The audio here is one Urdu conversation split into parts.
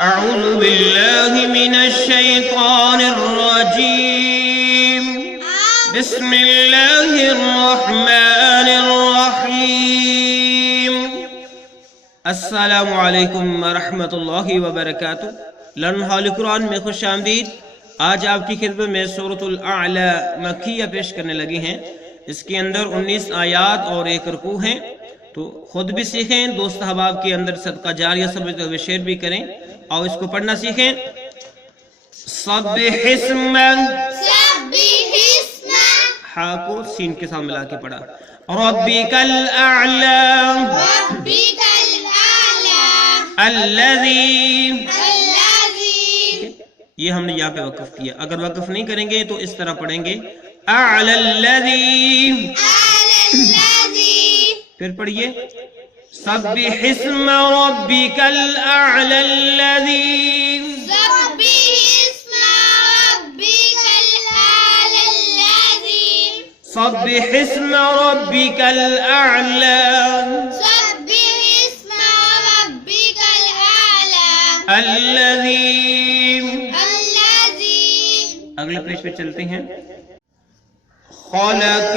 أعوذ بالله من الشيطان الرجيم. بسم الله الرحمن الرحيم. السلام علیکم ورحمۃ اللہ وبرکاتہ. لرن ہال قرآن میں خوش آمدید. آج آپ کی خدمت میں سورۃ الاعلی مکیہ پیش کرنے لگے ہیں. اس کے اندر 19 آیات اور 1 رکوع ہیں. تو خود بھی سیکھیں، دوست احباب کے اندر صدقہ جاریہ سمجھتے ہوئے شیئر بھی کریں اور اس کو پڑھنا سیکھیں. سبح اسم ہا کو سین کے ساتھ ملا کے پڑھا. ربک الاعلی الذی، یہ ہم نے یہاں پہ وقف کیا. اگر وقف نہیں کریں گے تو اس طرح پڑھیں گے اعلی الذی. پھر پڑھیے سبح اسم ربک الاعلی الذی. سبح اسم ربک الاعلی الذی. اگلے پیج پہ چلتے ہیں. خلق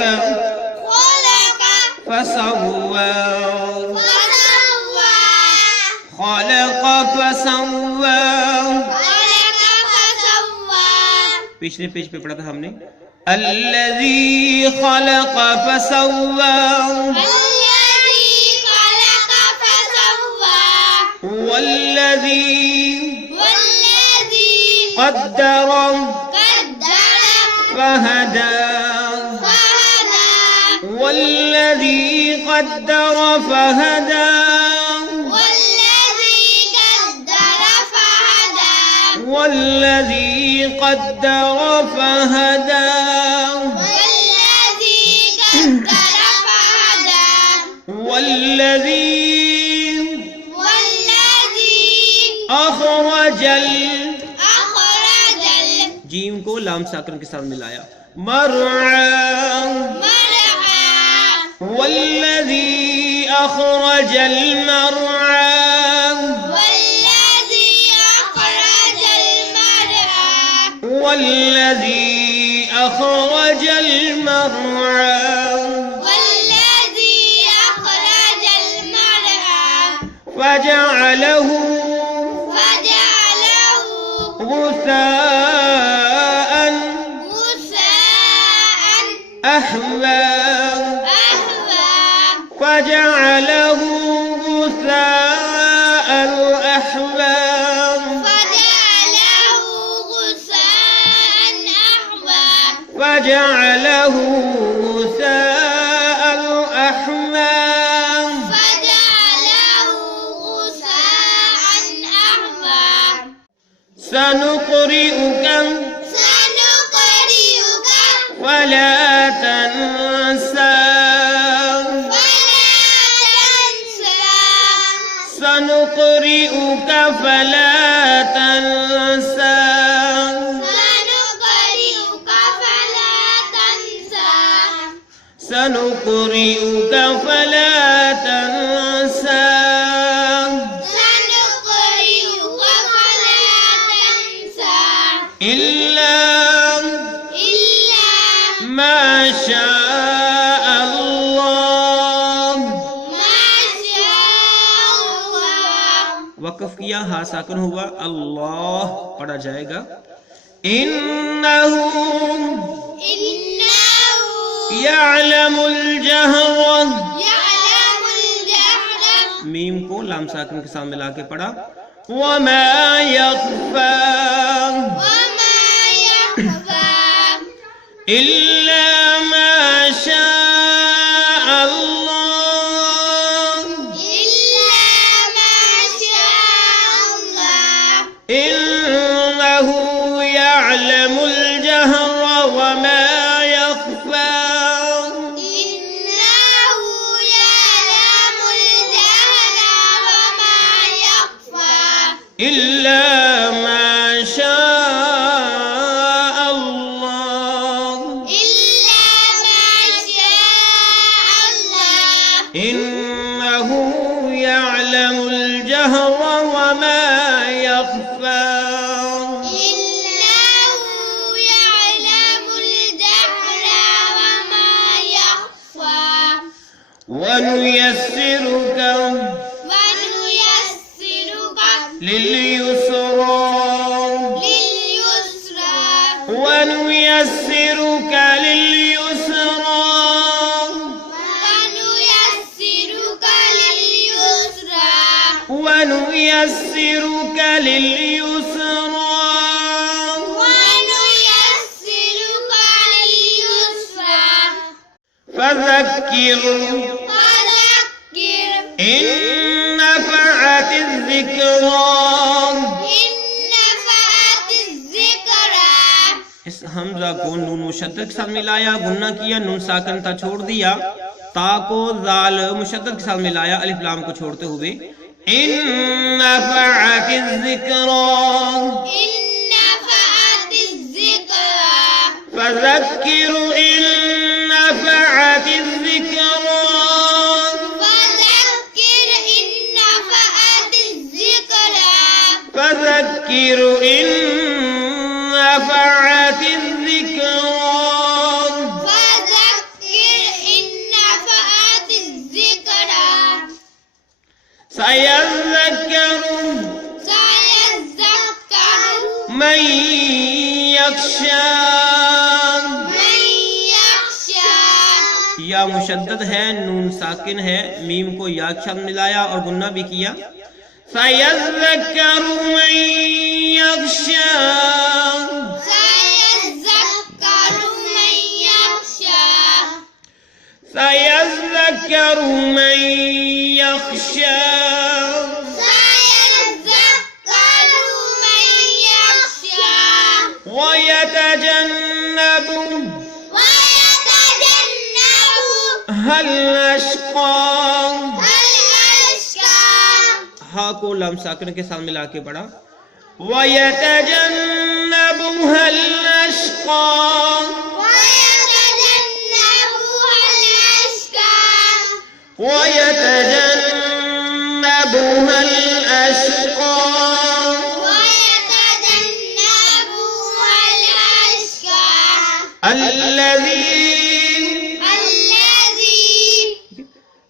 فسوى، خلق فسوى. پچھلے پیج پہ پڑھا تھا ہم نے الذی خلق فسوى والذی قدر فهدى والذی قدر فهدى والذی قدر فهدى والذی اخرج جیم کو لام ساکن کے ساتھ ملایا مرعى والذی اخرج المرعى والذی اخرج المرعى فجعله غثاء أحوى فجعله غثاء أحوى فجعله غثاء أحوى. سنقرئك فلا تنسى سنقرئك فلا تنسى سنقرئك فلا تنسى إلا ما شاء الله. وقف کیا، ہا ساکن ہوا، اللہ پڑھا جائے گا. إنه يعلم الجهر، میم کو لام ساکن کے ساتھ ملا کے پڑھا. وما يخفى إلا ما شاء الله إنه يعلم الجهر وما يخفى إلا ما شاء الله إنه يعلم الجهر وما يخفى يخفى إنه يعلم الجهر وما يخفى ونيسرك لليسرى ونيسرك لليسرى ونيسرك لليسرى فذكر إن نفعت الذكرى اس حمزہ کو نون مشدد کے ساتھ ملایا، گنہ کیا، نون ساکن تا چھوڑ دیا، تا کو ذال مشدد کے ساتھ ملایا الف لام کو چھوڑتے ہوئے، ان نفعت الذکرى فذکر ان نفعت الذکرى فذکر ان نفعت سيذكر من يخشى یا مشدد ہے، نون ساکن ہے، میم کو یا کے ساتھ ملایا اور گنہ بھی کیا، سيذكر من يخشى سيذكر من يخشى ويتجنبها الأشقى ہا کو لام ساکن کے ساتھ ملا کے پڑھا، وَيَتَجَنَّبُهَا الْأَشْقَى وَيَتَجَنَّبُهَا الْأَشْقَى الَّذِي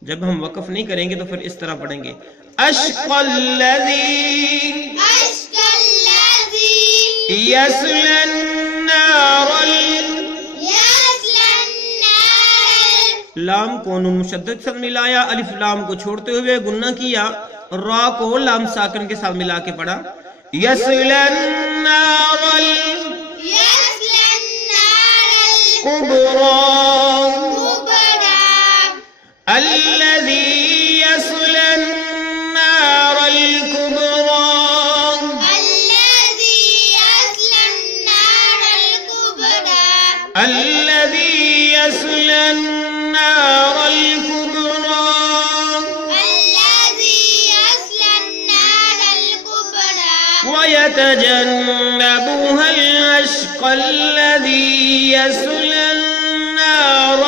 جب ہم وقف نہیں کریں گے تو پھر اس طرح پڑھیں گے، اشقى الذي يصلى النار لام کو نون مشدد سے ملایا، الف لام کو چھوڑتے ہوئے گنہ کیا، را کو لام ساکن کے ساتھ ملا کے پڑھا، يصلى النار الكبرى الذي يصلى النار الكبرى الذي يصلى النار الكبرى ويتجنبها الأشقى الذي يصلى النار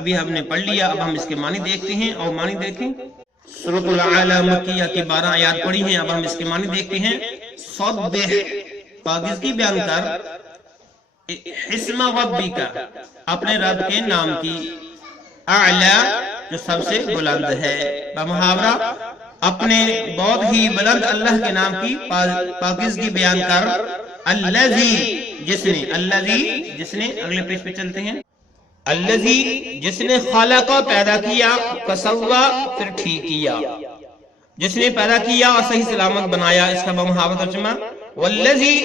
ابھی ہم نے پڑھ لیا، اب ہم اس کے معنی دیکھتے ہیں اور معنی دیکھیں۔ سورۃ الاعلی مکیہ کی 12 آیات پڑھی ہیں، اب ہم اس کے معنی دیکھتے ہیں۔ سبح پاکیزگی بیان کر، اسم ربک اپنے رب کے نام کی، اعلی جو سب سے بلند ہے، بمحاورہ اپنے بہت ہی بلند اللہ کے نام کی پاکیزگی بیان کر، الذی جس نے اگلے پیج پہ چلتے ہیں، الذی جس نے خالق پیدا کیا، کسوا پھر ٹھیک کیا، جس نے پیدا کیا اور صحیح سلامت بنایا، اس کا بمحاورہ ترجمہ، والذی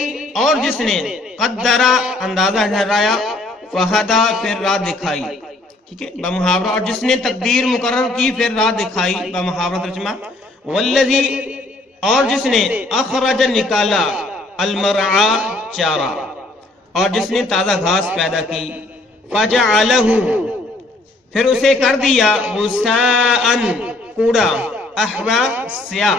اور جس نے قدرا اندازہ ٹھہرایا، فہدا پھر راہ دکھائی، ٹھیک ہے بمحاورہ، اور جس نے تقدیر مقرر کی پھر راہ دکھائی، بمحاورہ ترجمہ، والذی اور جس نے اخرج نکالا، المرعا چارہ، اور جس نے تازہ گھاس پیدا کی، فجعلہ پھر اسے کر دیا، غثاءً کوڑا، احوا سیاہ،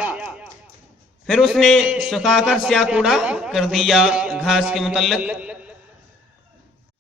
پھر اس نے سکھا کر سیاہ کوڑا کر دیا گھاس کے متعلق،